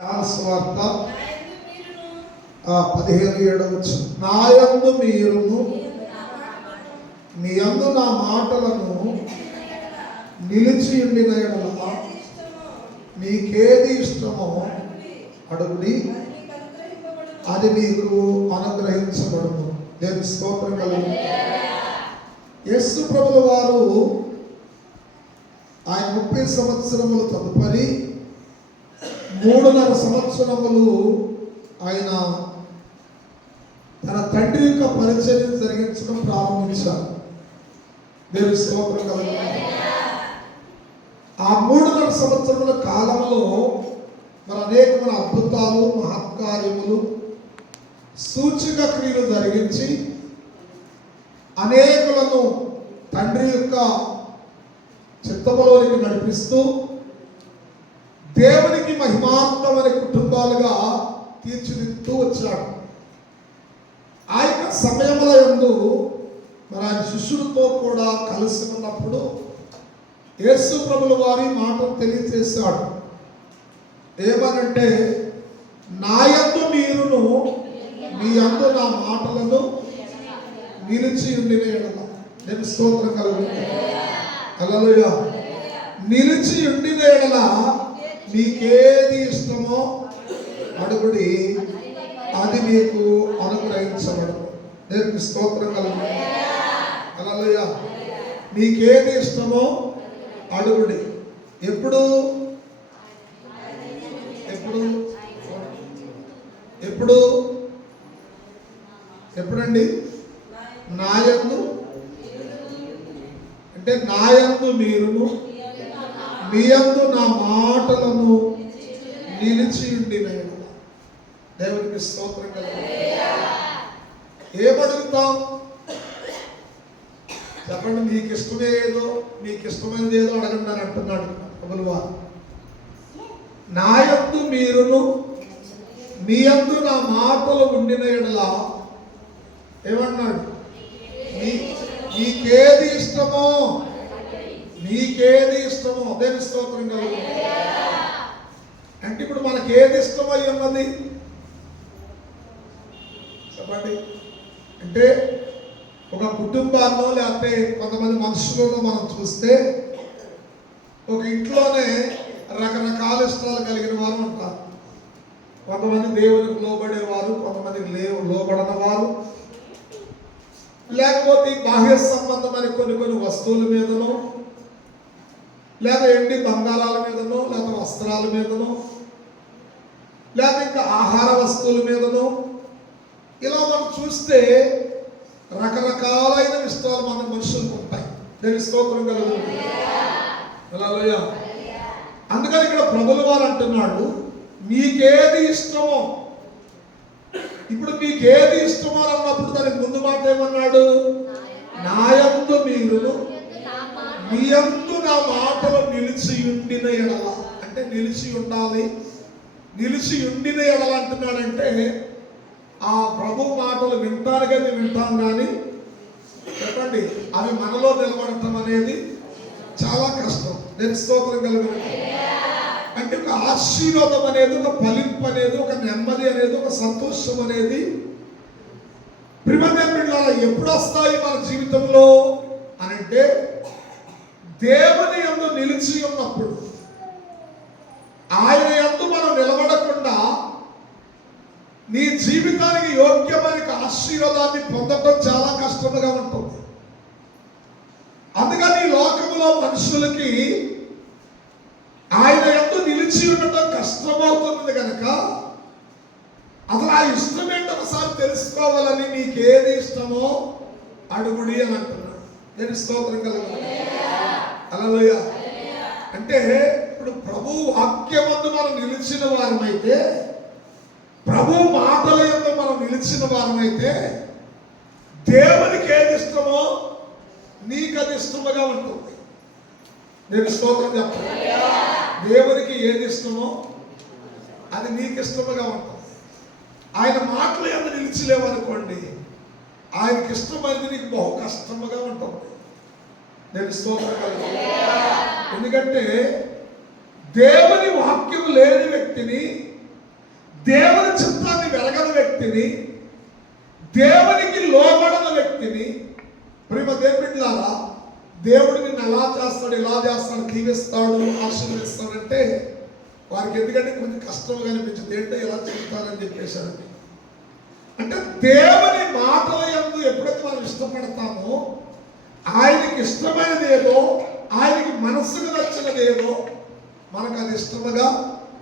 స్వార్థ 15:7 నాయందు మీరును మీ యందు నా మాటలను నిలిచి ఉండిన యెడల మీకేది ఇష్టమో అడుగుడి అది మీకు అనుగ్రహించబడును. దేవుని స్తోత్రం కలుగును. యేసు ప్రభుల వారు ఆయన 30 సంవత్సరములు తదుపరి 3.5 సంవత్సరములు ఆయన తన తండ్రి యొక్క పరిచర్య జరిగించడం ప్రారంభించారు. దేవుని స్తోత్రం కలుగును. ఆ 3.5 సంవత్సరముల కాలంలో మరి అనేకమైన అద్భుతాలు, మహత్కార్యములు, సూచక క్రియలు జరిగించి అనేకులను తండ్రి యొక్క చిత్తములోనికి నడిపిస్తూ దేవునికి మహిమార్థమైన కుటుంబాలుగా తీర్చిదిద్దుతూ వచ్చాడు. ఆ యొక్క సమయంలో యందు మరి ఆయన శిష్యులతో కూడా కలిసి ఉన్నప్పుడు యేసు ప్రభుల వారి మాటను తెలియజేశాడు. ఏమనంటే, నా యందు మీరును మీ యందు నా మాటలను నిలిచి ఉండిన యెడల. నేను స్తోత్రం కలుగును. హల్లెలూయా. నిలిచి ఉండిన యెడల మీకేది ఇష్టమో అడుగుడి అది మీకు అనుగ్రహించబడును. దేవునికి స్తోత్రం కలుగును. హల్లెలూయా. మీకేది ఇష్టమో అడుగుడి. ఎప్పుడు ఎప్పుడు ఎప్పుడు ఎప్పుడండి? నాయందు అంటే నాయందు మీరును మీ యందు నా మాటలను నిలిచి ఉండిన యెడల. దేవునికి స్తోత్రం కలుగును. ఏమడుగుతాం చెప్పండి? మీకు ఇష్టమేదో, మీకు ఇష్టమైనది ఏదో అడగండి అని అంటున్నాడు ప్రభుల వారు. నా యందు మీరును మీ యందు నా మాటలు ఉండిన యెడల ఏమన్నాడు? మీకేది ఇష్టమో, మీకేది ఇష్టమో. దేవుని స్తోత్రం కలుగును. అంటే ఇప్పుడు మనకి ఏది ఇష్టమై ఉన్నది చెప్పండి? అంటే ఒక కుటుంబాల్లో లేకపోతే కొంతమంది మనుషులలో మనం చూస్తే ఒక ఇంట్లోనే రకరకాల ఇష్టాలు కలిగిన వారు ఉంటారు. కొంతమంది దేవునికి లోబడేవారు, కొంతమందికి లోబడని వారు, లేకపోతే బాహ్య సంబంధమైన కొన్ని వస్తువుల మీదనో, లేదా ఎండి బంగారాల మీదనో, లేదా వస్త్రాల మీదనో, లేదా ఇంకా ఆహార వస్తువుల మీదనో, ఇలా మనం చూస్తే రకరకాలైన ఇష్టాలు మన మనుషులకు ఉంటాయి. దేవుని స్తోత్రం కలుగును. హల్లెలూయా. అందుకని ఇక్కడ ప్రభుల వారు అంటున్నాడు, మీకేది ఇష్టమో. ఇప్పుడు మీకేది ఇష్టమో అన్నప్పుడు దానికి ముందు మాట ఏమన్నాడు? నా యందు మీరును మీ యందు నా మాటలు నిలిచి ఉండిన యెడల. అంటే నిలిచి ఉండాలి. నిలిచి ఉండిన యెడల అంటున్నాడంటే ఆ ప్రభు మాటలు వింటానికైతే వింటాం, కానీ చెప్పండి అవి మనలో నిలబడటం అనేది చాలా కష్టం. నేను స్తోత్రం కలుగును. అంటే ఒక ఆశీర్వాదం అనేది, ఒక ఫలింపు అనేది, ఒక నెమ్మది అనేది, ఒక సంతోషం అనేది ప్రియమైన ఎప్పుడు వస్తాయి మన జీవితంలో అనంటే దేవుని యందు నిలిచి ఉన్నప్పుడు. ఆయన యందు మనం నిలబడకుండా నీ జీవితానికి యోగ్యమైన ఆశీర్వాదాన్ని పొందడం చాలా కష్టంగా ఉంటుంది. అందుకని ఈ లోకములో మనుషులకి ఆయన యందు నిలిచి ఉండటం కష్టమవుతున్నది కనుక అసలు ఆ ఇష్టం ఏంటో ఒకసారి తెలుసుకోవాలని నీకేది ఇష్టమో అడుగుడి అని అంటున్నాడు. నేను స్తోత్రం కలుగును. హల్లెలూయా. అంటే ఇప్పుడు ప్రభు వాక్యమందు మనం నిలిచిన వారమైతే, ప్రభు మాటల యందు మనం నిలిచిన వారమైతే, దేవునికి ఏది ఇష్టమో నీకు అది ఇష్టముగా ఉంటుంది. నేను స్తోత్రం చెప్పాలి. దేవునికి ఏది ఇష్టమో అది నీకు ఇష్టముగా ఉంటుంది. ఆయన మాటల యందు నిలిచిలేవనుకోండి, ఆయనకి ఇష్టమైనది నీకు బహు కష్టముగా ఉంటుంది. నేను స్తోత్రం కలుగుతాను. ఎందుకంటే దేవుని వాక్యం లేని వ్యక్తిని దేవుని చిత్తాన్ని వెలగని వ్యక్తిని, దేవునికి లోబడని వ్యక్తిని, ప్రేమ దేవుడిలారా, దేవుడు నిన్ను ఎలా చేస్తాడు, ఇలా చేస్తాడు, దీవిస్తాడు, ఆశీర్వదిస్తాడంటే వారికి ఎందుకంటే కొంచెం కష్టంగా అనిపించింది. ఏంటో ఎలా చెప్తారని చెప్పేశారు. అంటే దేవుని మాటల యందు ఎప్పుడైతే మనం ఇష్టపడతామో, ఆయనకి ఇష్టమైనది ఏదో, ఆయనకి మనస్సుకు నచ్చినది ఏదో మనకు అది ఇష్టముగా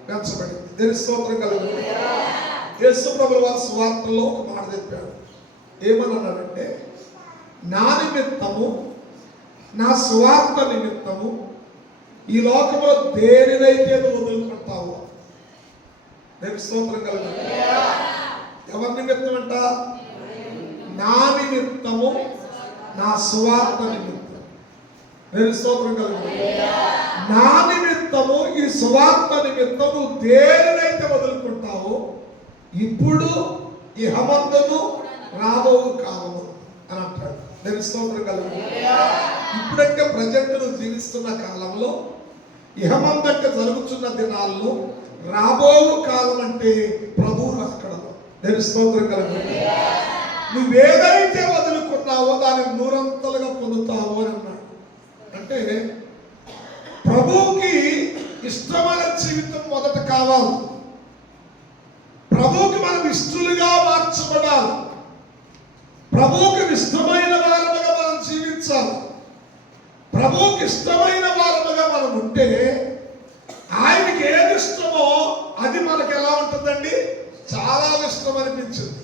పెంచబడింది. దేవుని స్తోత్రం కలుగును. యేసు ప్రభువు వారి సువార్తలో ఒక మాట చెప్పాడు. ఏమన్నాడంటే, నా నిమిత్తము, నా సువార్త నిమిత్తము ఈ లోకంలో దేనినైతే వదులుకుంటావో. దేవుని స్తోత్రం కలుగును. ఎవరి నిమిత్తం అంట? నా నిమిత్తము, నా సువార్త నిమిత్తం. దేవుని స్తోత్రం కలుగును. నా నిమిత్తము, ఈ సువార్త నిమిత్తం నువ్వు దేనినైతే వదులుకుంటావో, ఇప్పుడు ఇహమందును రాబో కాలము అని అంటాడు. దేవుని స్తోత్రం కలుగును. ఇప్పుడంటే ప్రజెంట్ నువ్వు జీవిస్తున్న కాలంలో, ఇహమందంటే జరుగుతున్న దినాల్లో, రాబో కాలం అంటే ప్రభువు రాకడలో. దేవుని స్తోత్రం కలుగును. నువ్వేదైతే వదులుకున్నావో దాన్ని నూరంతలుగా పొందుతావు అని అన్నాడు. అంటే ప్రభువుకి ఇష్టమైన జీవితం మొదట కావాలి. ప్రభువుకి మనం ఇష్టలుగా మార్చబడాలి. ప్రభువుకి ఇష్టమైన వారముగా మనం జీవించాలి. ప్రభువుకి ఇష్టమైన వారముగా మనం ఉంటే ఆయనకి ఏది ఇష్టమో అది మనకు ఎలా ఉంటుందండి? చాలా ఇష్టం అనిపించింది.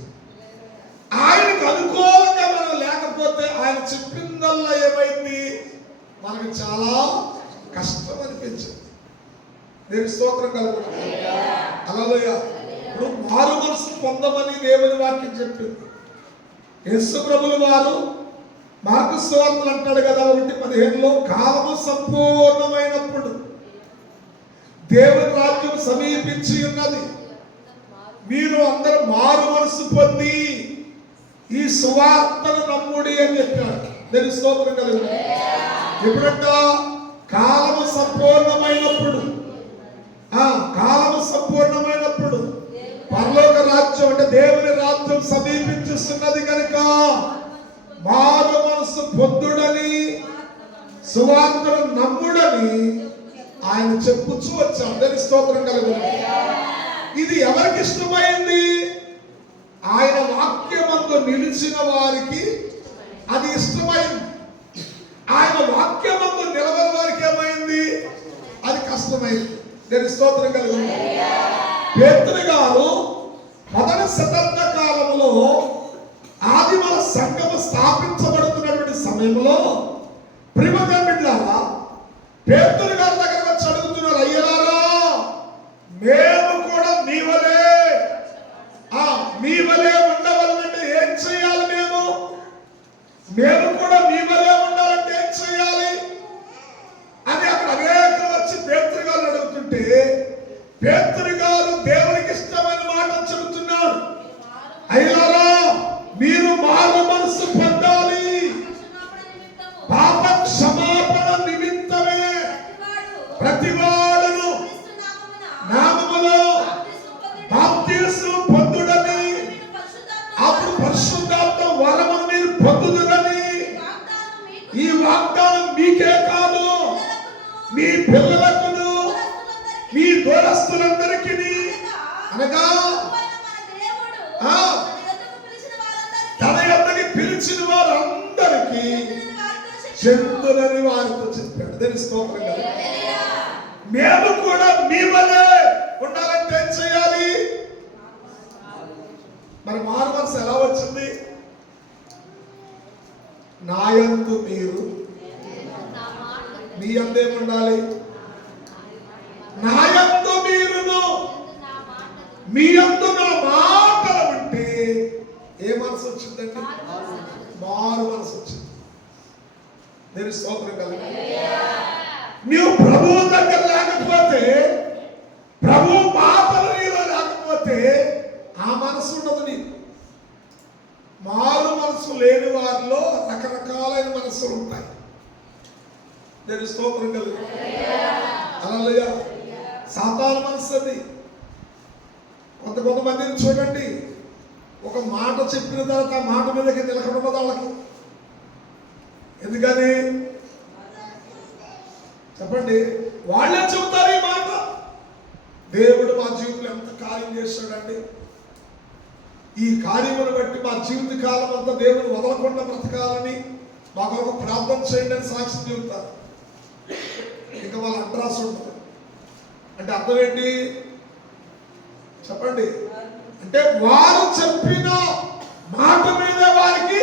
ఆయనకు అనుకూలంగా మనం లేకపోతే ఆయన చెప్పిందల్లా ఏమైంది? మనకు చాలా కష్టం అనిపించింది. దేవుని స్తోత్రం కలుగును. హల్లెలూయా. ఇప్పుడు మారు మనసు పొందమని దేవుని వాక్యం చెప్పింది. యేసు ప్రభువు వారు మార్కు సువార్తలు అంటాడు కదా 1:15లో, కాలము సంపూర్ణమైనప్పుడు దేవుని రాజ్యం సమీపించి ఉన్నది, మీరు అందరూ మారు మనసు పొంది ఈ సువార్తను నమ్ముడి అని చెప్పాడు. దేవుని స్తోత్రం కలుగును. ఎప్పుడంట? కాలము సంపూర్ణమైనప్పుడు. కాలము సంపూర్ణమైనప్పుడు పరలోక రాజ్యం అంటే దేవుని రాజ్యం సమీపించుస్తున్నది కనుక మారు మనసు పొందుడని, సువార్తను నమ్ముడని ఆయన చెప్పుచూ వచ్చాడు. దేవుని స్తోత్రం కలుగును. ఇది ఎవరికి ఇష్టమైంది? ఆయన వాక్యమందు నిలిచిన వారికి అది ఇష్టమైంది. ఆయన వాక్యమందు నిలబడిన వారికి ఏమైంది? అది కష్టమైంది. దేవుని స్తోత్రం కలుగును. పేతురు గారు మొదటి శతాబ్ద కాలంలో ఆదిమ సంఘము స్థాపించబడుతున్నటువంటి సమయంలో ప్రియమైన పేతురు గారి దగ్గర వచ్చి అడుగుతున్నారు, అయ్యలారా, మేము కూడా మీ వలే ఉండవాలంటే ఏం చేయాలి? మేము కూడా మీ వలే ఉండాలంటే ఏం చేయాలి అని అక్కడ అనేకులు వచ్చి పేతురు గారు అడుగుతుంటే, పేతురు గారు దేవునికి ఇష్టమైన మాట చెబుతున్నాడు. అయ్యలారా, మీరు మారు మనసు పొందాలి. పాప క్షమాపణ నిమిత్తమే ప్రతివాడును నామములో బాప్తిస్మం పొందుడని, అప్పుడు పరిశుద్ధాత్మ వరమును మీరు పొందుదురని. ఈ వాగ్దానం మీకే కాదు, మీ పిల్లలకును, మీ దూరస్తులందరికీ, అనగా తన యొద్దకు పిలిచిన వారందరికీ చెందునని వారితో చెప్పాడు. దేవుని స్తోత్రం కలుగును. మేము కూడా మీ వలే ఉండాలంటే ఏం చేయాలి? మరి మారు మనసు ఎలా వచ్చింది? నా యందు మీరు, మీ యందు ఏముండాలి? నా యందు మీరును, మీ యందు నా మాటలు ఉంటే ఏ మనసు వచ్చిందండి? మారు మనసు వచ్చింది. దేవుని స్తోత్రం కలుగును. నీవు ప్రభువు దగ్గర లేకపోతే, ప్రభు మాటలు నీలో లేకపోతే ఆ మనసు ఉండదు నీకు. మారు మనసు లేని వారిలో రకరకాలైన మనసులు ఉంటాయి. దేవుని స్తోత్రం కలుగును. హల్లెలూయా. సాతాను మనసు అది. కొంత అంటే కొంతమందిని చూడండి, ఒక మాట చెప్పిన తర్వాత ఆ మాట మీదకి నిలకడన్నది వాళ్ళకి. ఎందుకని చెప్పండి? వాళ్ళే చెబుతారు ఈ మాట. దేవుడు మా జీవితంలో ఎంత కార్యం చేస్తాడండి, ఈ కార్యమును బట్టి మా జీవిత కాలం అంతా దేవుని వదలకుండా బ్రతకాలని మా కొరకు ప్రార్థన చేయండి అని సాక్షి చెబుతారు. ఇంకా వాళ్ళ అడ్రస్ ఉంటుంది. అంటే అర్థం ఏంటి చెప్పండి? అంటే వారు చెప్పిన మాట మీద వారికి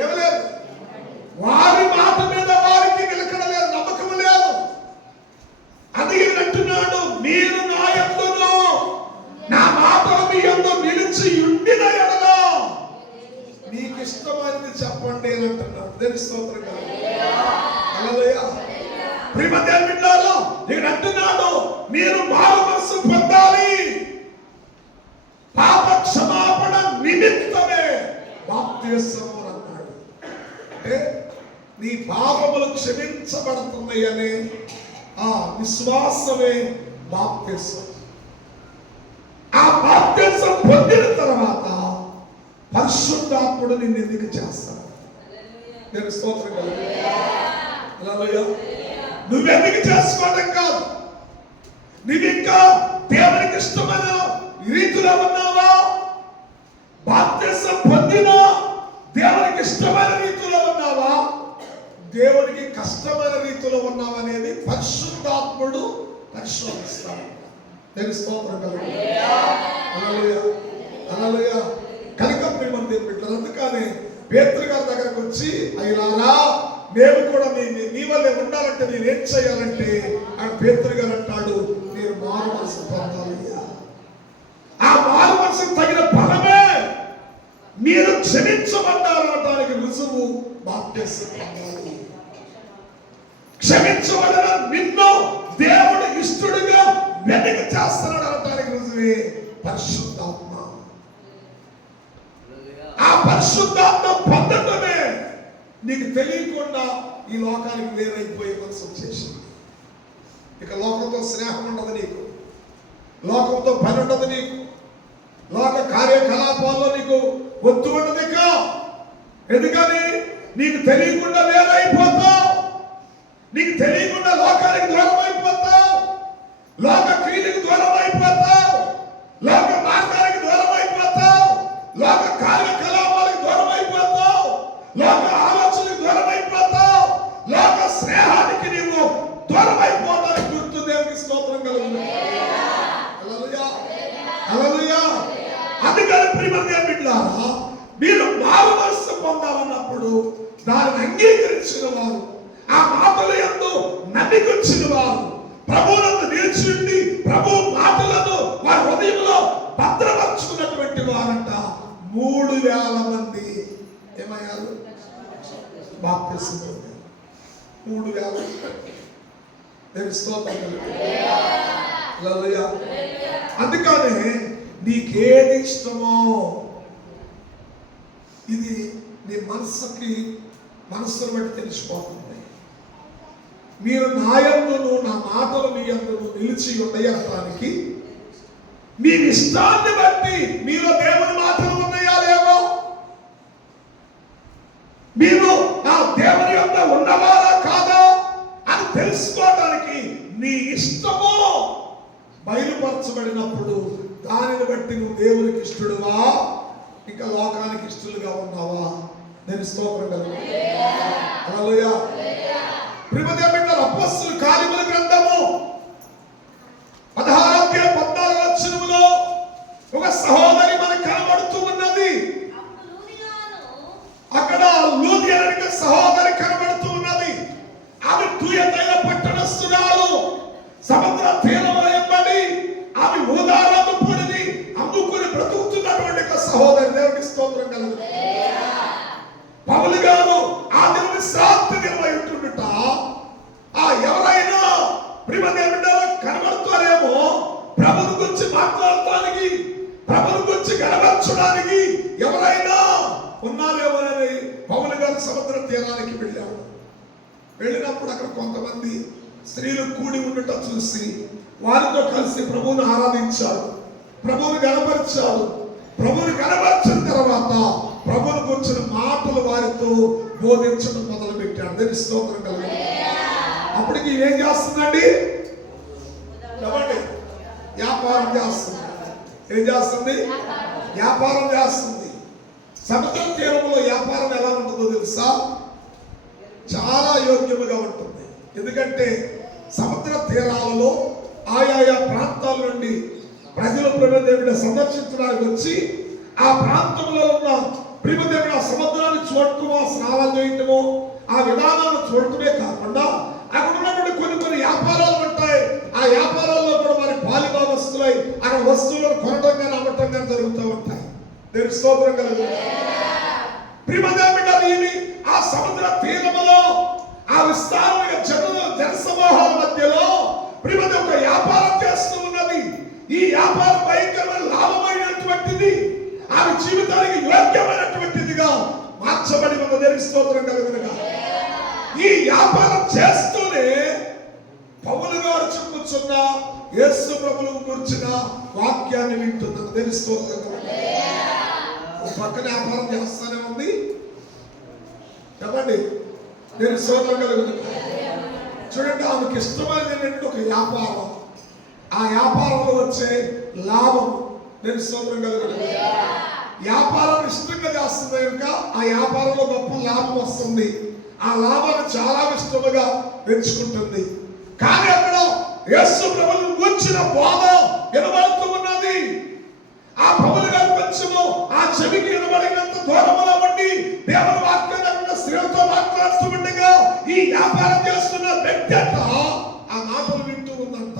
ఏమి లేదు, వారి మాట మీద వారికి నిలకడ లేదు, నమ్మకం లేదు. అది అంటున్నాడు, మీరు నా యందును నా మాటలు మీ యందు నిలిచి ఉండిన యెడల మీకు ఇష్టమైనది చెప్పండి అని అంటున్నాడు. దేవుని స్తోత్రం హల్లెలూయా. ప్రియమైన దేవుని బిడ్డలారా, నేను అంటున్నాడు, మీరు మారు మనసు పొందాలి. పాప క్షమాపణ నిమిత్తమే బాప్తిస్మము అన్నాడు. అంటే నీ పాపములు క్షమించబడుతున్నాయి అనే ఆ విశ్వాసమే బాప్తిస్మం. ఆ బాప్తిస్మం పొందిన తర్వాత పరిశుద్ధాత్ముడు నిన్ను ఎందుకు చేస్తాడు? నేను స్తోత్రం హల్లెలూయా. నువ్వెందుకు చేసుకోవడం కాదు, నువ్వు ఇంకా దేవునికి ఇష్టమైన రీతిలో ఉన్నావా? బాప్తిసం పొందినా దేవునికి ఇష్టమైన రీతిలో ఉన్నావా, దేవునికి కష్టమైన రీతిలో ఉన్నావా అనేది పరిశుద్ధాత్ముడు పరిశోధిస్తాడు. నేను స్తోత్రం హల్లెలూయా హల్లెలూయా. కనుక ప్రియమైన దేవుని బిడ్డలారా, అందుకని పేతురు గారి దగ్గరకు వచ్చి, అయ్యలారా మేము కూడా నీ వల్లే ఉండాలంటే నేను ఏం చేయాలంటే, ఆ పేతురు గారు అంటాడు, మీరు మారు మనసు పొందాలి. ఆ మారు మనసుకు తగిన ఫలమే మీరు క్షమించబడ్డారనడానికి రుజువు బాప్తిసం పొందాలి. క్షమించబడిన నిన్ను దేవుడు ఇష్టడుగా వెనుక చేస్తున్నాడు అనడానికి రుజువే పరిశుద్ధాత్మ. ఆ పరిశుద్ధాత్మ పొందటమే నీకు తెలియకుండా ఈ లోకానికి వేరైపోయే మనసు వచ్చేసింది. ఇక లోకంతో స్నేహం ఉండదు నీకు, లోకంతో పని ఉండదు నీకు, లోక కార్యకలాపాల్లో నీకు ఒత్తు ఉండదు. ఇక ఎందుకని నీకు తెలియకుండా వేరైపోతావు, నీకు తెలియకుండా లోకానికి దూరం అయిపోతావు, లోక క్రియలకు దూరం అయిపోతావు, లోక మార్గానికి దూరం అయిపోతావు, లోక కార్యకలాపాలకు దూరం అయిపోతావు, లోక ఆలోచనకు దూరం అయిపోతావు, లోక స్నేహానికి నీవు దూరం అయిపోవడానికి గుర్తు. దేవునికి స్తోత్రం కలుగుతుంది. హల్లెలూయా హల్లెలూయా. అందుకని ప్రియమైన దేవుని బిడ్డలారా, మీరు మారు మనసు పొందాలన్నప్పుడు దానిని అంగీకరించిన వారు, ఆ మాటలు యందు నమ్మికొచ్చిన వారు, ప్రభువునందు నిలిచి ఉండి ప్రభు మాటలను వారి హృదయంలో భద్రపరుచుకున్నటువంటి వారంట 3,000 మంది ఏమయ్యారు? బాప్తిసం పొందారు. 3,000. దేవుని స్తోత్రం హల్లెలూయా. అందుకనే నీకేది ఇష్టమో ఇది నీ మనస్సును బట్టి తెలిసిపోతుంది. మీరు నా యందును నా మాటలు మీ యందును నిలిచి ఉండటానికి మీ ఇష్టాన్ని బట్టి మీలో దేవుని మాటలు ఉన్నాయా లేవో, మీరు నా దేవుని యొక్క ఉన్నవారా కాదా అని తెలుసుకోవడానికి నీ ఇష్టమో బయలుపరచబడినప్పుడు దానిని బట్టి నువ్వు దేవునికి ఇష్టడువా, ఇంకా లోకానికి ఇష్టలుగా ఉన్నావా? నేను స్తోత్రం హల్లెలూయా. ప్రియమైన దేవుని బిడ్డలారా, అపోస్తలుల కార్యముల గ్రంథము 16:14 ఒక సహోదరి మనకు కనబడుతూ ఉన్నది. అక్కడ లూదియా అనే సహోదరి కనబడుతూ ఉన్నది. ఆమె తూయతైన పట్టణస్తురాలు, సముద్ర తీరముల వెంబడి ఆమె ఊదారము పొడిని అమ్ముకుని బ్రతుకుతున్నటువంటి ఒక సహోదరి. దేవునికి స్తోత్రం కలుగుతుంది. పౌలు గారు ఆ దినం శ్రాంతి నిర్వహించుట, ఆ ఎవరైనా ప్రియమైన దేవుని బిడ్డలారా కనబడుతారేమో ప్రభువుని గురించి మాట్లాడటానికి, ప్రభువుని గురించి కనబరచడానికి ఎవరైనా ఉన్నారేమోనని పౌలు గారు సముద్ర తీరానికి వెళ్ళాడు. వెళ్ళినప్పుడు అక్కడ కొంతమంది స్త్రీలు కూడి ఉండటం చూసి వారితో కలిసి ప్రభువుని ఆరాధించాడు. ప్రభువుని గణపరిచాడు. ప్రభువుని గణపరిచిన తర్వాత ప్రభువుని కూర్చున్న మాటలు వారితో బోధించడం మొదలు పెట్టాడు. దాని స్తోత్రం కలగాలి. అప్పటికి ఏం చేస్తుందండి? చెప్పండి. వ్యాపారం చేస్తుంది. ఏం చేస్తుంది? వ్యాపారం చేస్తుంది. సముద్ర తీరంలో వ్యాపారం ఎలా ఉంటుందో తెలుసా? చాలా యోగ్యముగా ఉంటుంది. ఎందుకంటే సముద్ర తీరాలలో ఆయా ప్రాంతాల నుండి ప్రజలు ప్రేమదేవుడిని సందర్శించడానికి వచ్చి ఆ ప్రాంతంలో ఉన్న ప్రేమదేవుడు ఆ సముద్రాన్ని చూడటమో, స్నానాలు చేయటమో, ఆ విధానాన్ని చూడటమే కాకుండా అక్కడ ఉన్నటువంటి కొన్ని వ్యాపారాలు ఉంటాయి. ఆ వ్యాపారాల్లో కూడా మరి పాలిభాగస్తులై అక్కడ వస్తువులను కొనడం కానీ అమ్మటం కానీ జరుగుతూ ఉంటాయి. దేవుని స్తోత్రం కలుగు. ప్రేమదేవుడు ఆ సముద్ర తీరములో ఆ విస్తారమైన జనసమూహాల మధ్యలో ప్రేమదేవుడు ఒక వ్యాపారం చేస్తూ ఉన్నది. ఈ వ్యాపారం భయంకరమైన లాభమైనటువంటిది, ఆమె జీవితానికి యోగ్యమైనటువంటిదిగా మార్చబడి ఉన్న దేవుని స్తోత్రం కలుగునుగా. ఈ వ్యాపారం చేస్తూనే పౌలు గారు చెప్పుచున్న యేసు ప్రభువును గురించిన వాక్యాన్ని వింటున్నాను. దేవుని స్తోత్రం కలుగునుగా. పక్కన వ్యాపారం చేస్తానే ఉంది. చెప్పండి. దేవుని స్తోత్రం కలుగునుగా. చూడండి, ఆమెకి ఇష్టమైనటువంటి ఒక వ్యాపారం, ఆ వ్యాపారంలో వచ్చే లాభం. దేవుని స్తోత్రం కలుగునుగా. వ్యాపారం ఇష్టంగా చేస్తుంది కనుక ఆ వ్యాపారంలో గొప్ప లాభం వస్తుంది. ఆ లాభాన్ని చాలా ఇష్టముగా పెంచుకుంటుంది. కానీ అక్కడ యేసు ప్రభువును గురించిన బోధ వినబడుతూ ఉన్నది. ఆ పౌలు గారు కొంచెము ఆ చెవికి వినబడినంత దూరంలో ఉండి దేవుని వాక్యాన్ని అక్కడ స్త్రీలతో మాట్లాడుతూ ఉండగా ఈ వ్యాపారం చేస్తున్న వ్యక్తి అంట ఆ మాటలు వింటూ ఉందంట.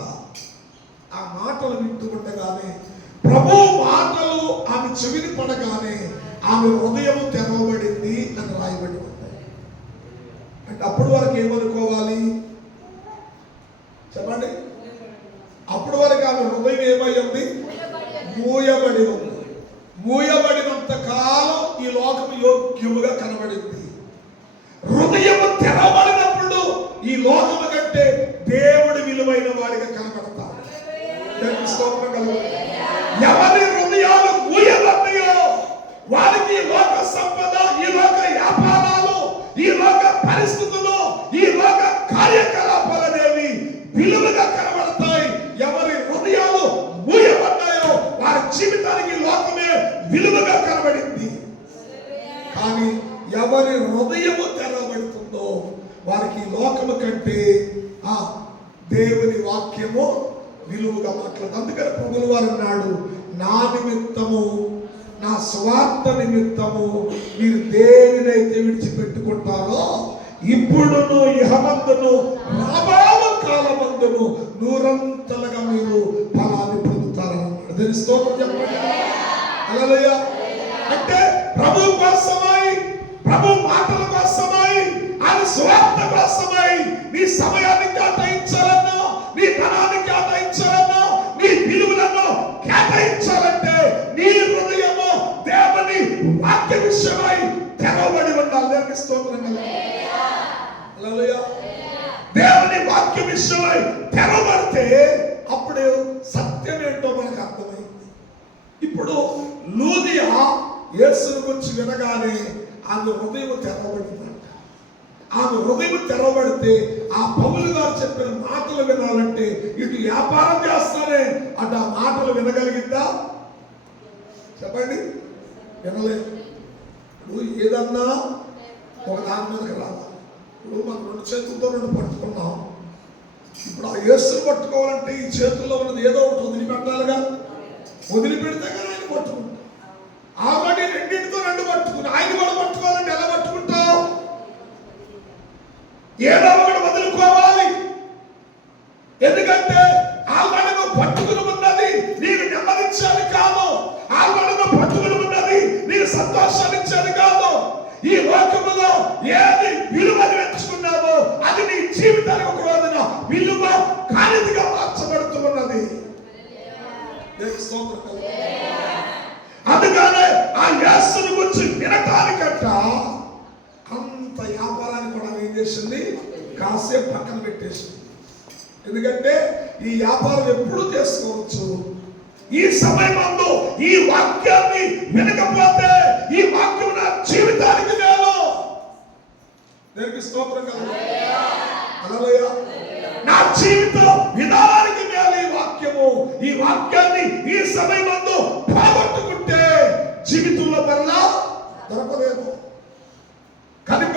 ఆ మాటలు వింటూ ఉండగానే ప్రభు మాటలు ఆమె చెవిని పడగానే ఆమె హృదయం తెరవబడింది అని రాయబడి ఉంది. అంటే అప్పుడు వరకు ఏమనుకోవాలి? చెప్పండి. అప్పుడు వరకు ఆమె హృదయం ఏమై ఉంది? మూయబడి ఉంది. మూయబడినంత కాలం ఈ లోకం యోగ్యముగా కనబడింది. హృదయము తెరవబడినప్పుడు ఈ లోకము కంటే దేవుడి విలువైన వాడిగా కనబడతాడు. ఎవరి హృదయాలు మూయబడ్డాయో వారికి ఈ లోక సంపద, ఈ లోక వ్యాపారాలు, ఈ లోక పరిస్థితులు, ఈ లోక కార్యకలాపాలు అనేవి విలువగా కనబడతాయి. ఎవరి హృదయాలు మూయబడ్డాయో వారి జీవితానికి లోకమే విలువగా కనబడింది. కానీ ఎవరి హృదయము తెరవబడుతుందో వారికి లోకము కంటే దేవుని వాక్యము విలువగా మాట్లాడు. అందుకని ప్రభువుల వారు అన్నాడు, నా నిమిత్తము, నా స్వార్థ నిమిత్తము మీరు దేనినైతే విడిచిపెట్టుకుంటారో ఇప్పుడును ఇహమందును రాబోవు కాలమందును నూరంతలుగా మీరు ఫలాన్ని పొందుతారన్నాడు. దాని స్తోత్రం చెప్పండి. హల్లెలూయా. అంటే ప్రభు కోసమై, ప్రభు మాటల కోసమై, ఆయన స్వార్థ కోసమై నీ సమయాన్ని కేటాయించాలన్నా, నీ ధనాన్ని కేటాయించాలన్నా, నీ విలువలను కేటాయించాలంటే నీ హృదయము దేవుని వాక్య విషయమై తెరవబడి ఉండాలి. దేవునికి స్తోత్రం. హల్లెలూయా. దేవుని వాక్య విషయమై తెరవబడితే అప్పుడు సత్యం ఏంటో మనకు అర్థమైంది. ఇప్పుడు లూదియా యేసుని గురించి వినగానే ఆమె హృదయం తెరవబడిందంట. ఆమె హృదయం తెరవబడితే ఆ పౌలు గారు చెప్పిన మాటలు వినాలంటే ఇటు వ్యాపారం చేస్తానే అటు ఆ మాటలు వినగలిగిందా? చెప్పండి. వినలేదు. ఇప్పుడు ఏదన్నా ఒక దాని మీదకి రావాలి. ఇప్పుడు మనం రెండు చేతులతో రెండు పట్టుకున్నాం. ఇప్పుడు ఆ యేసుని పట్టుకోవాలంటే ఈ చేతుల్లో ఉన్నది ఏదో ఒకటి వదిలిపెట్టాలిగా. వదిలిపెడితే కానీ ఆయన పట్టుకుంటాం. ఆల్రెడీ రెండింటితో రెండు పట్టుకుని ఆయన కూడా పట్టుకోవాలంటే ఎలా పట్టుకుంటావు? ఏదో ఒకటి వదులుకోవాలి. ఎందుకంటే ఆల్రెడీ నువ్వు పట్టుకుని ఉన్నది నీకు నెమ్మదించాలి కాదు. ఆల్రెడీ నువ్వు పట్టుకుని ఉన్నది నీకు సంతోషాన్ని ఇచ్చేది కాదు. ఈ లోకములో ఏది విలువని ఎంచుకున్నావో అది నీ జీవితానికి ఒక రోజున విలువ కానిదిగా మార్చబడుతూ ఉన్నది. అందుకనే ఆ యేసుని గురించి వినటానికంట అంత వ్యాపారాన్ని కూడా ఏం చేసింది? కాసేపు పక్కన పెట్టేసింది. ఎందుకంటే ఈ వ్యాపారం ఎప్పుడు చేసుకోవచ్చు, ఈ సమయమందు ఈ వాక్యాన్ని వినకపోతే ఈ వాక్యం నా జీవితానికి మేలు. దేవునికి స్తోత్రం కలుగును. హల్లెలూయా. నా జీవిత విధానానికి మేలు ఈ వాక్యము. ఈ వాక్యాన్ని ఈ సమయమందు పోగొట్టుకుంటే జీవితంలో మరలా దొరకలేదు. కనుక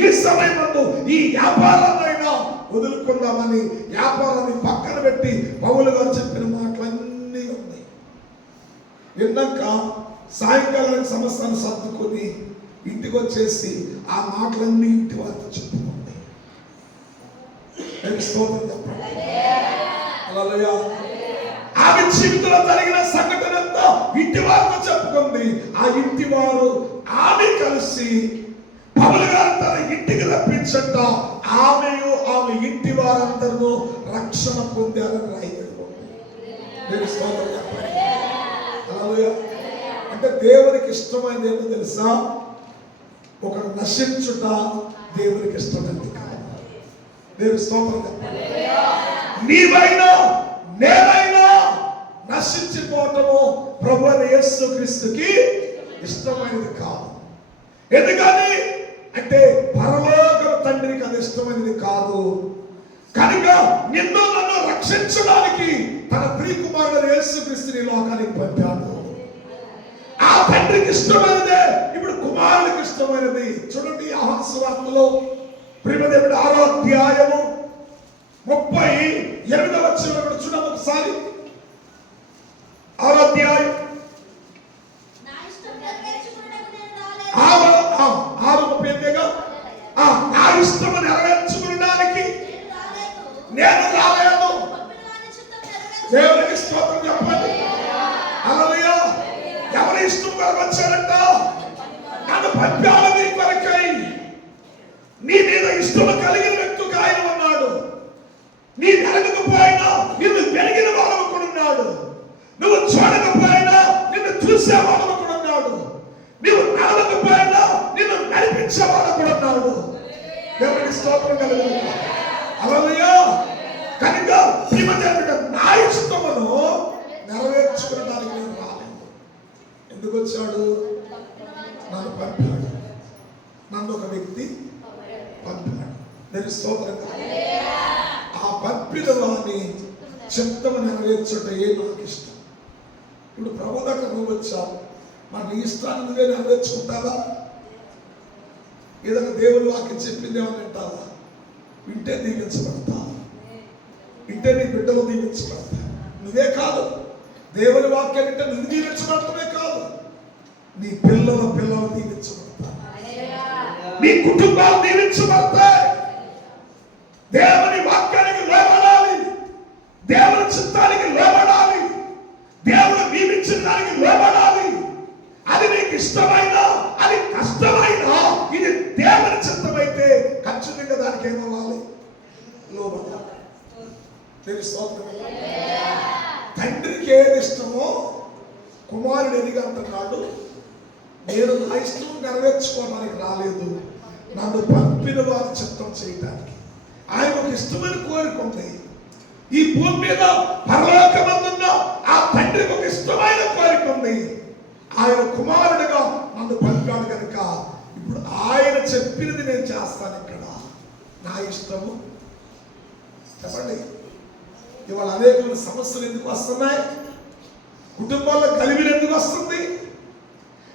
ఈ సమయమందు ఈ వ్యాపారాన్నైనా వదులుకుందామని వ్యాపారాన్ని పక్కన పెట్టి పౌలు గారు చెప్పిన మాటలన్నీ ఉన్నాయి. విన్నాక సాయంకాలం సమస్యను సర్దుకొని ఇంటికి వచ్చేసి ఆ మాటలన్నీ ఇంటి వారితో చెప్పుకుంది. స్తోత్రం చెప్పండి. హల్లెలూయా. ఆమె జీవితంలో జరిగిన సంఘటన అంతా ఇంటి వారితో చెప్పుకుంది. ఆ ఇంటి వారు ఆమె కలిసి పౌలు గారు తన ఇంటికి రప్పించట ఆమెయు ఆమె ఇంటి వారందరూ రక్షణ పొందారని రాయబడింది. దేవుని స్తోత్రం చెప్పండి. హల్లెలూయా. అంటే దేవునికి ఇష్టమైనది ఏంటో తెలుసా? ఒకడు నశించుట దేవునికి ఇష్టమైనది కాదు. దేవుని స్తోత్రం చెప్పండి. నీవైనా నేనైనా నశించిపోవటము ప్రభువైన యేసుక్రీస్తుకి ఇష్టమైనది కాదు. ఎందుకని అంటే పరలోక తండ్రికి అది ఇష్టమైనది కాదు. కనుక నిన్ను నన్ను రక్షించడానికి తన ప్రియకుమారుడు యేసుక్రీస్తుని లోకానికి పంపాడు. ఆ తండ్రికి ఇష్టమైనదే ఇప్పుడు కుమారునికి ఇష్టమైనది. చూడండి యోహాను సువార్తలో ప్రియదేవుడు 6వ అధ్యాయము 38వ వచనం చూడండి ఒకసారి. 6వ అధ్యాయం 6:38గా నా ఇష్టము నెరవేర్చుకోవడానికి నేను రాలేదు. దేవునికి స్తోత్రం చెప్పండి. హల్లెలూయా. ఎవరి ఇష్టం కొరకు వచ్చాడంట? నన్ను పంపాడు నీ కొరకై. నీ మీద ఇష్టం కలిగిన వ్యక్తికి ఆయన ఉన్నాడు. నీ వెలగకపోయినా నిన్ను వెలిగిన వాడు కూడా ఉన్నాడు. నువ్వు చూడకపోయినా నిన్ను చూసేవాడు కూడా ఉన్నాడు. నువ్వు నడవకపోయినా నిన్ను నడిపించేవాడు కూడా ఉన్నాడు. దేవునికి స్తోత్రం కలుగును. హల్లెలూయా. కనుక ప్రియమైన నా ఇష్టమును నెరవేర్చుకోవడానికి నేను రాలేదు. ఎందుకు వచ్చాడు? నన్ను పంపాడు. నన్ను ఒక వ్యక్తి పంపాడు. నేను స్తోత్రం కలుగును. ఆ పంపిన వారిని చిత్తము నెరవేర్చుటయే నాకు ఇష్టం. ఇప్పుడు ప్రభు దగ్గర నువ్వు వచ్చావు, మన ఇష్టాన్ని నువ్వే నెరవేర్చుకుంటావా? ఏదైనా దేవుని వాక్యం చెప్పింది ఏమని వింటావా? వింటే దీవించబడతావు. వింటే నీ బిడ్డలు దీవించబడతావు. నువ్వే కాదు, దేవుని వాక్యం వింటే నువ్వు దీవించబడటమే కాదు, నీ పిల్లల పిల్లలు దీవించబడతారు. నీ కుటుంబాలు దీవించబడతాయి. దేవుని వాక్యానికి లోబడాలి. దేవుని చిత్తానికి లోబడాలి. దేవుడు నియమించిన దానికి లోబడాలి. అది నీకు ఇష్టమైన అది కష్టమైన ఇది దేవుని చిత్తమైతే ఖచ్చితంగా దానికి ఏమవ్వాలి? లోబడాలి. తండ్రికి ఏది ఇష్టమో కుమారుడు ఎదిగా అంటున్నాడు, నేను నా ఇష్టం నెరవేర్చుకోవడానికి రాలేదు, నన్ను పంపిన వారి చిత్తం చేయడానికి. ఆయనకు ఇష్టమైన కోరిక ఉంది. ఈ భూమి మీద పరలోకమందున్న ఆ తండ్రికి ఒక ఇష్టమైన కోరిక ఉంది. ఆయన కుమారుడిగా నన్ను పంపాడు కనుక ఇప్పుడు ఆయన చెప్పినది నేను చేస్తాను. ఇక్కడ నా ఇష్టము చెప్పండి. ఇవాళ అనేక సమస్యలు ఎందుకు వస్తున్నాయి? కుటుంబాల్లో కలివిలు ఎందుకు వస్తుంది?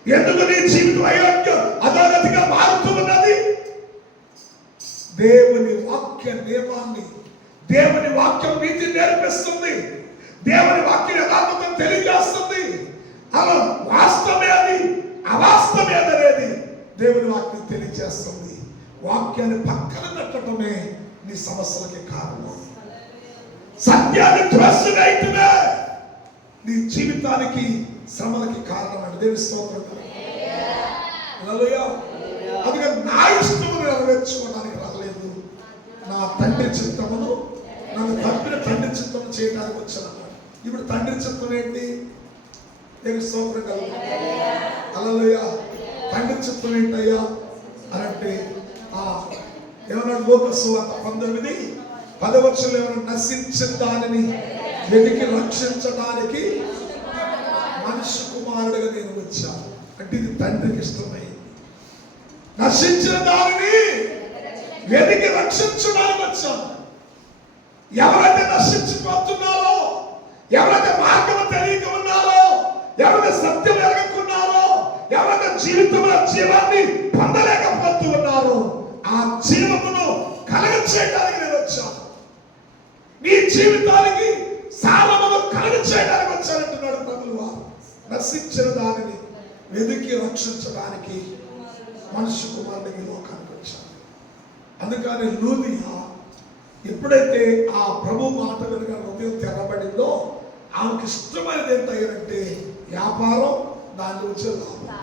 ఎందుకు నీ జీవితం అయోగ్య అధోగతిగా మారుతూ ఉన్నది? దేవుని వాక్య నియమాన్ని, దేవుని వాక్యం నీతిని నేర్పిస్తుంది. దేవుని వాక్య యథార్థతను తెలియజేస్తుంది. అలా వాస్తవమే అది అవాస్తవమే అనేది దేవుని వాక్యం తెలియజేస్తుంది. వాక్యాన్ని పక్కన పెట్టడమే నీ సమస్యలకి కారణం. సత్యాన్ని త్రోసివేయటమే నీ జీవితానికి శ్రమలకి కారణం అంటే దేవుని స్తోత్రం. హల్లెలూయా. అందుకని నా ఇష్టమును నెరవేర్చుకోవడానికి రాలేదు, నా తండ్రి చిత్తమును, నన్ను పంపిన తండ్రి చిత్తము చేయడానికి వచ్చాను. ఇప్పుడు తండ్రి చిత్తం ఏంటి? దేవుని స్తోత్రం కలుగు. హల్లెలూయా. తండ్రి చిత్తం ఏంటయ్యా అని అంటే ఏమన్నాడు? లోకాసు వార్త 19:10 ఏమన్నా నశించిన దానిని వెతికి రక్షించడానికి వచ్చాను అంటే ఇది తండ్రికి ఇష్టమైంది. నశించిన దానిని వెతికి రక్షించడానికి వచ్చాను. ఎవరైతే నశించిపోతున్నారో, ఎవరైతే మార్గం తెలియక ఉన్నారో, ఎవరైతే సత్యం ఎరగకున్నారో, ఎవరైతే జీవితంలో జీవాన్ని పొందలేకపోతూ ఉన్నారో, ఆ జీవమును కలగచేయడానికి నేను వచ్చాను. నీ జీవితానికి సారమును కలగచేయడానికి వచ్చానంటున్నాడు ప్రభువు వారు. నశించిన దానిని వెతికి రక్షించడానికి మనుష్య కుమారుడికి లోకానికి వచ్చాను. అందుకని లూదియా ఎప్పుడైతే ఆ ప్రభు మాట వెనుక హృదయం తెరబడిందో, ఆమెకి ఇష్టమైనది ఏంటంటే వ్యాపారం, దాని వచ్చే లాభం.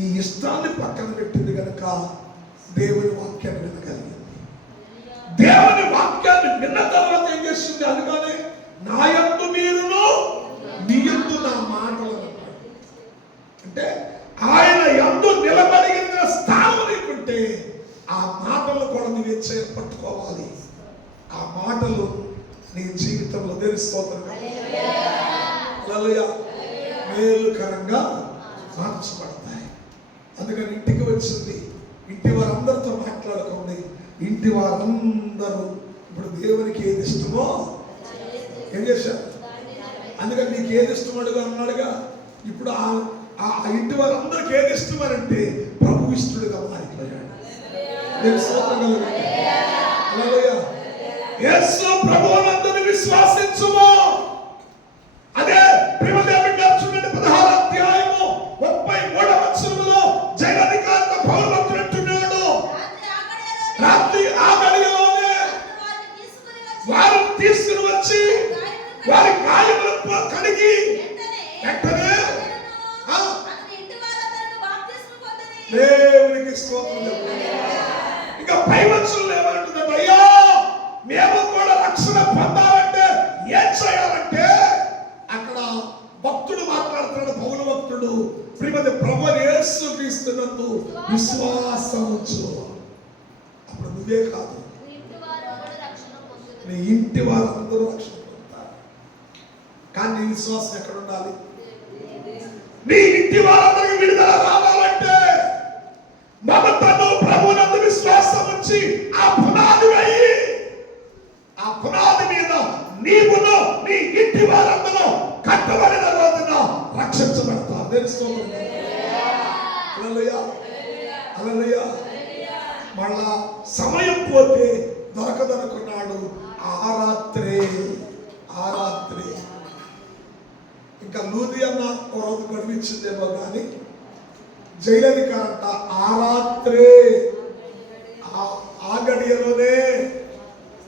ఈ ఇష్టాన్ని పక్కన పెట్టింది కనుక దేవుని వాక్యాన్ని వినగలిగింది. దేవుని వాక్యాన్ని విన్న తర్వాత ఏం చేస్తుంది? అందుకని నా యందు మీరును మీ యందు నా మాటలు అన్నాడు. అంటే ఆయన యందు నిలబడిన స్థానం నీకుంటే ఆ మాటలు కూడా నువ్వు పట్టుకోవాలి. ఆ మాటలు నీ జీవితంలో తెలుసుకోవాలి, మేలుకరంగా మార్చబడతాయి. అందుకని ఇంటికి వచ్చింది, ఇంటి వారందరితో మాట్లాడుకోండి. ఇంటి వారందరూ ఇప్పుడు దేవునికి ఏది ఇష్టమో ఏం చేశారు? అందుకని నీకు ఏది ఇష్టం అడుగు అన్నాడుగా. ఇప్పుడు ఆ ఇంటి వారందరికి ఏది ఇష్టమనంటే ప్రభు ఇష్టడుగా మారిపోయాడు. యేసు ప్రభువునందు విశ్వాసించుము. అదే ప్రేమదేవుని గారు చూడండి 16వ అధ్యాయము 33వ వచనములో జైలధికారితో పౌలు భక్తుడు అంటున్నాడు, రాత్రి ఆ గడియలోనే వారిని తీసుకుని వచ్చి వారి గాయములను కడిగి వెంటనే దేవునికి స్తోత్రం. ఇంకా పై వచనంలో ఏమంటుందంటే, అయ్యా మేము కూడా రక్షణ పొందాలంటే ఏం చేయాలంటే, అక్కడ భక్తుడు మాట్లాడుతున్నాడు, పౌలు భక్తుడు, ప్రియమైన ప్రభువు యేసు క్రీస్తునందు విశ్వాసం ఉంచు. అప్పుడు నువ్వే కాదు, నీ ఇంటి వారందరూ రక్షణ పొందుతారు. కానీ నీ విశ్వాసం ఎక్కడ ఉండాలి? నీ ఇంటి వారందరికీ విడుదల రావాలంటే మొదటను ప్రభువునందు విశ్వాసం ఉంచి ఆ పునాది వేయి. ఆ పునాది మీద నీవును నీ ఇంటి వారందరూ కట్టబడిన రోజున రక్షించబడతారు. తెలుసుకోవాలి. మళ్ళా సమయం పోతే దొరకదనుకున్నాడు. ఆ రాత్రే ఇంకా లూది అన్న ఒక రోజు గడిపించిందేమో కానీ జైలధికారంట ఆ రాత్రే ఆ గడియలోనే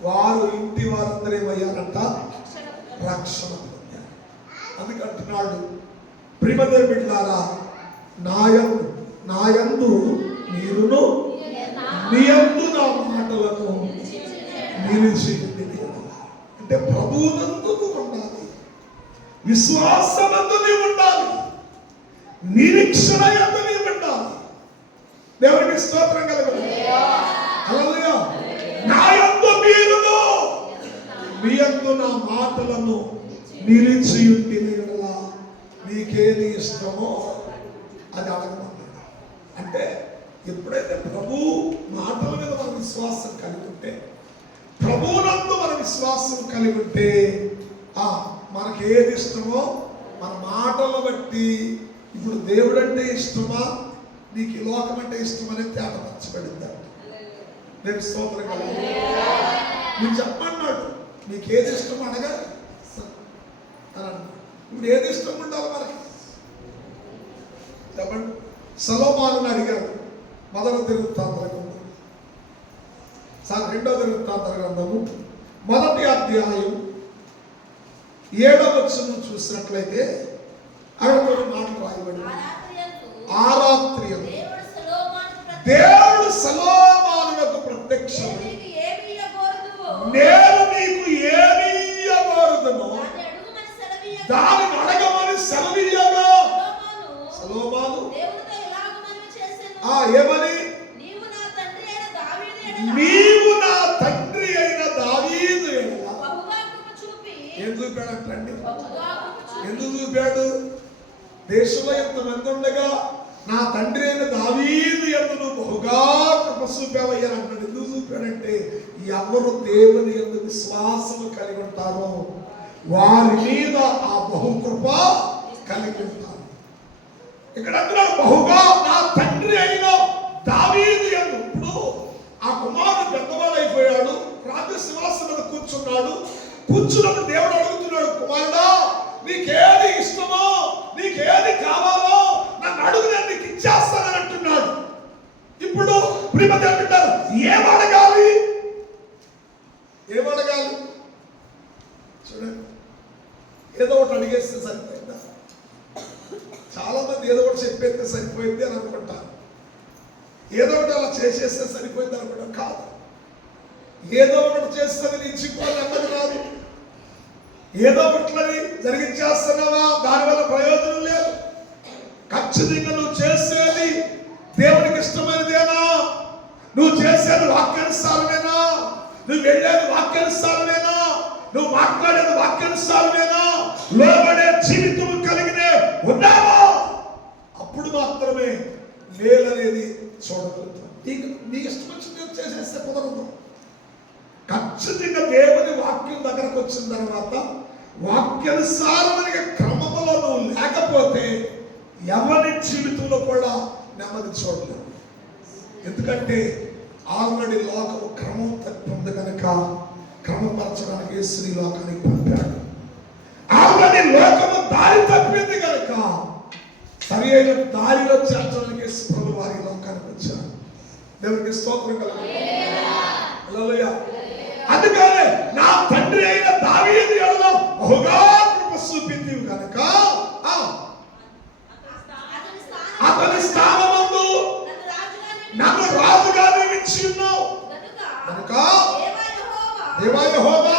వారు ఇంటి వారందరూ ఏమయ్యారంట? రక్షణ పొందారు. అందుకంటున్నాడు, ప్రియమైన బిడ్డలారా, నాయందు మీరును మీ యందు నా మాటలను నిలిచియుండి. అంటే ప్రభువునందు ఉండాలి, విశ్వాసమందు నీవు ఉండాలి, నిరీక్షణ యందు నీవు ఉండాలి. దేవునికి స్తోత్రం కలుగును. హల్లెలూయా. నా యందు మీరును మీ యందు నా మాటలను నిలిచియుండి మీకేది ఇష్టమో అది అడగమన్నాడు. అంటే ఎప్పుడైతే ప్రభు మాటల మీద మన విశ్వాసం కలిగి ఉంటే, ప్రభువునందు మన విశ్వాసం కలిగి ఉంటే, మనకి ఏది ఇష్టమో మన మాటలను బట్టి, ఇప్పుడు దేవుడు అంటే ఇష్టమా, నీకు ఈ లోకం అంటే ఇష్టమని తేటపరచబడింది. నేను స్తోత్రం కలుగు. నీకు చెప్పమన్నాడు, నీకు ఏది ఇష్టం అనగా ఇప్పుడు ఏది ఇష్టం ఉండాలి మనకి చెప్పండి. సొలొమోనుని అడిగారు మొదటి దినవృత్తాంతర గ్రంథం, రెండో దినవృత్తాంతర గ్రంథము 1వ అధ్యాయం 7వ వచనం చూసినట్లయితే అక్కడ కొన్ని మాటలు రాయబడి, ఆ రాత్రి దేవుడు సొలొమోనునకు ప్రత్యక్షమై, నేను నీకు ఏమి ఇయ్యబోరుదునో దానిని అడగమని సెలవీయగా, సొలొమోను ఏమని? నీవు నా తండ్రి అయిన దావీదు ఎడల. ఏం చూపాడంటండి? ఎందుకు చూపాడు? 1 సమూయేలు 21వ అధ్యాయము 7వ వచనములో, 1 సమూయేలు 21వ అధ్యాయము 7వ వచనములో, 7వ వచనములో, 7వ వచనములో ఎందుకు చూపాడు? 1 ఎందుకు చూపాడు? దేశంలో ఎంతమంది ఉండగా నా తండ్రి అయిన దావీదు యందు నువ్వు బహుగా కృప చూపావయ్యా అంటాడు. ఎందుకు చూపాడంటే ఎవరు దేవుని యందు విశ్వాసము కలిగి ఉంటారో వారి మీద ఆ బహుకృప కలిగి ఉంటారు. ఇక్కడ అంటున్నాడు బహుగా నా తండ్రి అయిన దావీదు యందు. ఇప్పుడు ఆ కుమారుడు పెద్దవాడు అయిపోయాడు, రాజ్య సింహాసనం మీద కూర్చున్నాడు. కూర్చున్నప్పుడు దేవుడు అడుగుతున్నాడు, కుమారుడా నీకేది ఇష్టమో, నీకేది కావాలో నన్ను అడుగు, నేను నీకు ఇచ్చేస్తానని అంటున్నాడు. ఇప్పుడు ప్రియమతి అంటున్నారు, ఏమడగాలి? చూడండి, ఏదో ఒకటి అడిగేస్తే సరిపోయిందా? చాలా మంది ఏదో ఒకటి చెప్పేస్తే సరిపోయింది అని అనుకుంటారు. ఏదో ఒకటి అలా చేసేస్తే సరిపోయింది అనుకుంటాం. కాదు, ఏదో ఒకటి చేస్తుంది నీ చిక్కులు నెమ్మది రాదు. ఏదో ఒకటి జరిగించేస్తున్నావా, దానివల్ల ప్రయోజనం లేదు. ఖచ్చితంగా నువ్వు చేసేది దేవునికి ఇష్టమైనదేనా? నువ్వు చేసేది వాక్యానుసారమేనా? నువ్వు వెళ్ళేది వాక్యానుసారమేనా? నువ్వు మాట్లాడేది వాక్యానుసారమేనా? లోబడే జీవితం కలిగిన ఉన్నావా? అప్పుడు మాత్రమే మేలనేది చూడగలుగుతాం. నీకు ఇష్టం వచ్చింది చేసేస్తే కుదరదు. ఖచ్చితంగా దేవుని వాక్యం దగ్గరకు వచ్చిన తర్వాత వాక్యానుసారమైన క్రమంలో నువ్వు లేకపోతే ఎవరి జీవితంలో కూడా నెమ్మది చూడలేవు. ఎందుకంటే ఆల్రెడీ లోకము క్రమం తప్పింది కనుక క్రమపరచడానికి యేసుని లోకానికి పంపాడు. ఆల్రెడీ లోకము దారి తప్పింది కనుక సరి అయిన దారిలో చేర్చడానికి యేసు ప్రభు వారి లోకానికి వచ్చారు. దేవునికి స్తోత్రం కలుగును. హల్లెలూయా. అందుకనే నా తండ్రి అయిన దావీదు యందు బహుగా కృప చూపిందివి కనుక అతని స్థానమందు నన్ను రాజుగా నియమించి ఉన్నావు కనుక దేవా యెహోవా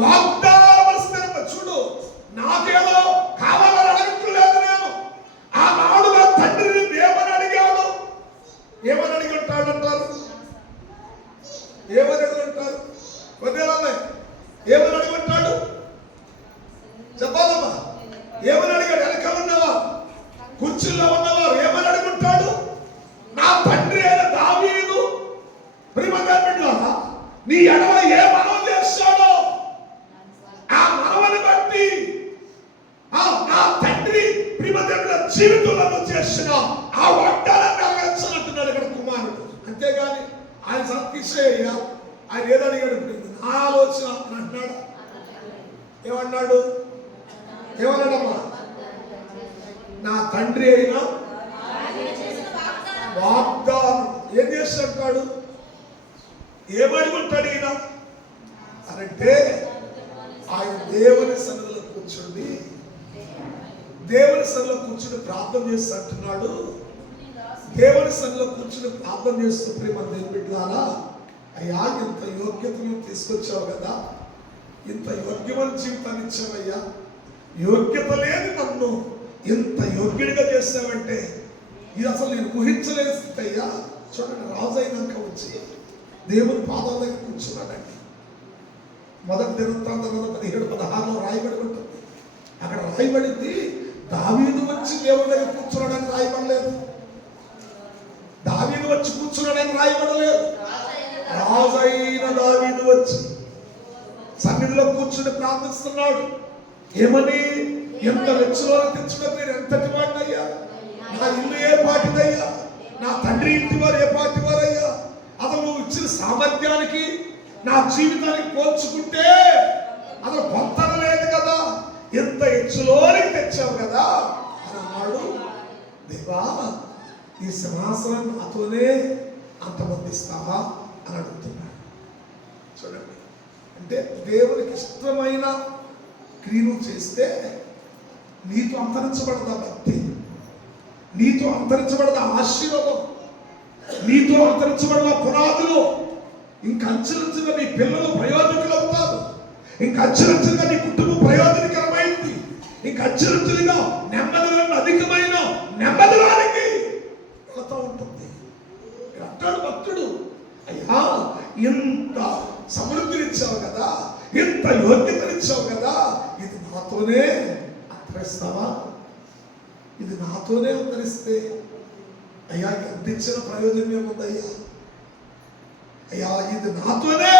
వాగ్దానమును స్థిరపరచు. చూడు, నాకేదో కావాలని అడగట్లేదు నేను. ఆనాడు నా తండ్రిని ఏమని అడిగాడు? ఏమని అడిగి ఉంటాడంటారు? ఏమని అడిగి ఉంటారు? ఏమని అడిగి ఉంటాడు? చెప్పాలమ్మా, ఏమని అడిగాడు? వెనకాల ఉన్నవా, కుర్చీలో ఉన్నవారు ఏమని అడుగుంటాడు? నా తండ్రి అయిన దావీదు ప్రియమైన నీ ఎడల ఏ మనవ చేశాడో ఆ మనవని బట్టి నా తండ్రి ప్రియమైన జీవితంలో చేసిన ఆ వాగ్దానాన్ని నెరవేర్చాలంటున్నాడు ఇక్కడ కుమారుడు. అంతేగాని ఆయన సంతీసేయ్యా, ఆయన ఏదడిగాడు? నా ఆలోచన అంటున్నాడు. ఏమన్నాడు? ఏమన్నాడమ్మా? నా తండ్రి అయినా వాగ్దానం ఏం చేస్తాడు? ఏమడుగుంటాడు ఈయన అంటే ఆయన దేవుని సన్నిధిలో కూర్చుండి ప్రార్థన చేస్తూ అంటున్నాడు. దేవుని సన్నిధిలో కూర్చుని ప్రార్థన చేస్తూ ప్రేమ బిడ్డలారా, అయ్యా ఇంత యోగ్యతను తీసుకొచ్చావు కదా, ఇంత యోగ్యమైన జీవితాన్ని ఇచ్చావయ్యా, యోగ్యత లేని నన్ను ఇంత యోగ్యుడిగా చేసావంటే ఇది అసలు నేను ఊహించలేని స్థితి అయ్యా. చూడండి, రాజు అయినాక వచ్చి దేవుని పాదాల దగ్గర కూర్చున్నాడండి. మొదటి దినవృత్తాంతం 17:16 రాయబడి ఉంటుంది. అక్కడ రాయబడింది దావీదు వచ్చి దేవుని దగ్గర కూర్చున్నాడని రాయబడలేదు. దావీదు వచ్చి కూర్చున్నాడని రాయబడలేదు. రాజు అయిన దావీదు వచ్చి సన్నిధిలో కూర్చుని ప్రార్థిస్తున్నాడు. ఏమని? ఎంత వెచ్చలో తెచ్చుకుని నేను ఎంతటి వాడినయ్యా, నా ఇల్లు ఏ పాటిదయ్యా, నా తండ్రి ఇంటి వారు ఏ పాటి వారయ్యా, అసలు నువ్వు ఇచ్చిన సామర్థ్యానికి నా జీవితానికి పోల్చుకుంటే అసలు పొంతన లేదు కదా, ఎంత ఎచ్చులోనికి తెచ్చావు కదా అని అన్నాడు. దేవా, ఈ సింహాసనం నాతోనే అంతమందిస్తావా అని అడుగుతున్నాడు. చూడండి, అంటే దేవునికి ఇష్టమైన క్రియను చేస్తే నీతో అంతరించబడదా భక్తి, నీతో అంతరించబడదా ఆశీర్వాదం, నీతో అంతరించబడదా పునాదులు. ఇంక అంచెలంచెలుగా నీ పిల్లలు ప్రయోజకులు అవుతారు. ఇంక అంచెలంచెలుగా నీ కుటుంబం ప్రయోజనకరమైంది. ఇంక అంచెలంచెలుగా నెమ్మదిలో అధికమైన నెమ్మదిలోనికి వెళుతూ ఉంటుంది. అంటాడు భక్తుడు, అయ్యా ఇంత సమృద్ధినిచ్చావు కదా, ఇంత యోగ్యతనిచ్చావు కదా, ఇది నాతోనే అంతరిస్తావా? ఇది నాతోనే అంతరిస్తే అయ్యా అందించిన ప్రయోజనం ఏముందయ్యా? అయ్యా ఇది నాతోనే,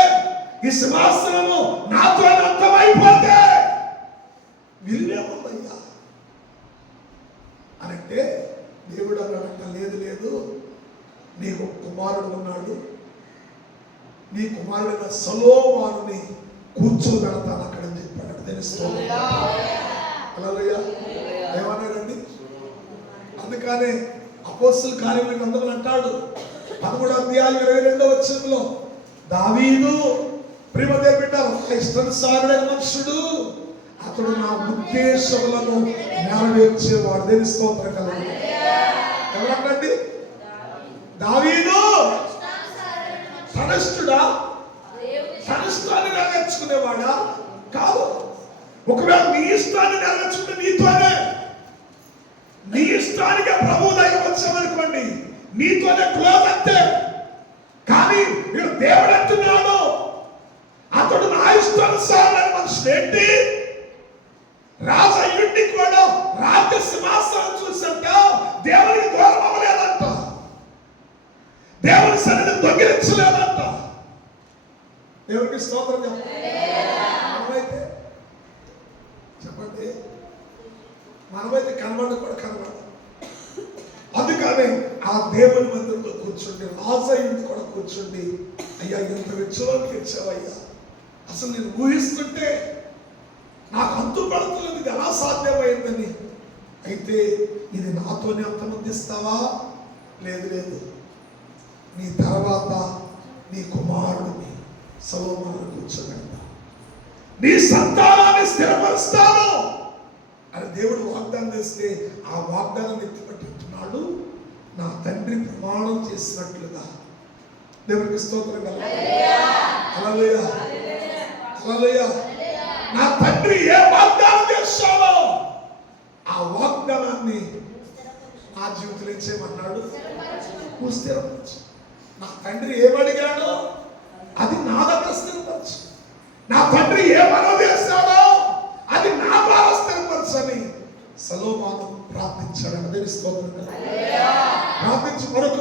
ఈ సింహాసనము నాతోనే అంతమైపోతే విలువేముందయ్యా అనంటే దేవుడు అన్నాడంట, లేదు లేదు, నీకు కుమారుడు ఉన్నాడు, నీ కుమారుడైన సొలొమోనుని కూర్చోబెడతాను అక్కడ అని చెప్పాడు. తెలుస్తుంది హల్లెలూయా. ఏమన్నాడండి? అందుకనే అపోస్తలుల కార్యముల గ్రంథంలో అంటాడు 13వ అధ్యాయం 22వ వచనంలో, దావీదు ప్రియమైన బిడ్డ ఇష్టానుసారుడైన మనుషుడు, అతడు నా ఉద్దేశములను నెరవేర్చేవాడు. దేని స్తోత్రం కలగాలి. ఎవరండి? దావీదు తనష్టుడా? తన ఇష్టాన్ని నెరవేర్చుకునేవాడా? కాదు. ఒకవేళ నీ ఇష్టాన్ని నెరవేర్చుకుంటే నీతోనే, నీ ఇష్టానికి ప్రభు దగ్గర వచ్చామనుకోండి నీతోనే క్లోజ్ అంతే. కానీ వీడు దేవుడు అంటున్నాడు, అతడు నా ఇష్టానుసారమైన మనుషుడు. ఏంటి? రాజు అయ్యుండి కూడా రాజ్య సింహాసనం చూసంట దేవునికి దూరం అవ్వలేదంట, దేవుని సన్నిధిని దొంగిలించలేదంట. దేవునికి స్తోత్రం మనమైతే చెప్పండి, మనమైతే కనబడి కూడా కనబడ. అందుకని ఆ దేవుని మందిరంలో కూర్చుండి రాజయ్యుడు కూడా కూర్చుండి, అయ్యా ఇంత వెచ్చలోకి ఇచ్చావయ్యా, అసలు నేను ఊహిస్తుంటే నాకు అంతుపడుతున్నది, ఇది ఎలా సాధ్యమైందని. అయితే ఇది నాతోనే అంతమందిస్తావా? లేదు లేదు, నీ తర్వాత నీ కుమారుడిని సొలొమోనుని కూర్చోబెడతా, నీ సంతానాన్ని స్థిరపరుస్తాను అని దేవుడు వాగ్దానం చేస్తే ఆ వాగ్దానం ఎత్తిపట్టున్నాడు. నా తండ్రి ప్రమాణం చేసినట్లుగా. దేవునికి స్తోత్రం హల్లెలూయా హల్లెలూయా. నా తండ్రి ఏ వాగ్దానం చేశాడో ఆ వాగ్దానాన్ని నా జీవితంలో చేయమన్నాడు, నువ్వు స్థిరపరచు. నా తండ్రి ఏమడిగాడో అది నా దగ్గర స్థిరపరచు. నా తండ్రి ఏ మనవి చేశాడో అది నా ద్వారా స్థిరపరచని సొలొమోను ప్రార్థించాడు. అదే స్తోత్రం ప్రార్థించి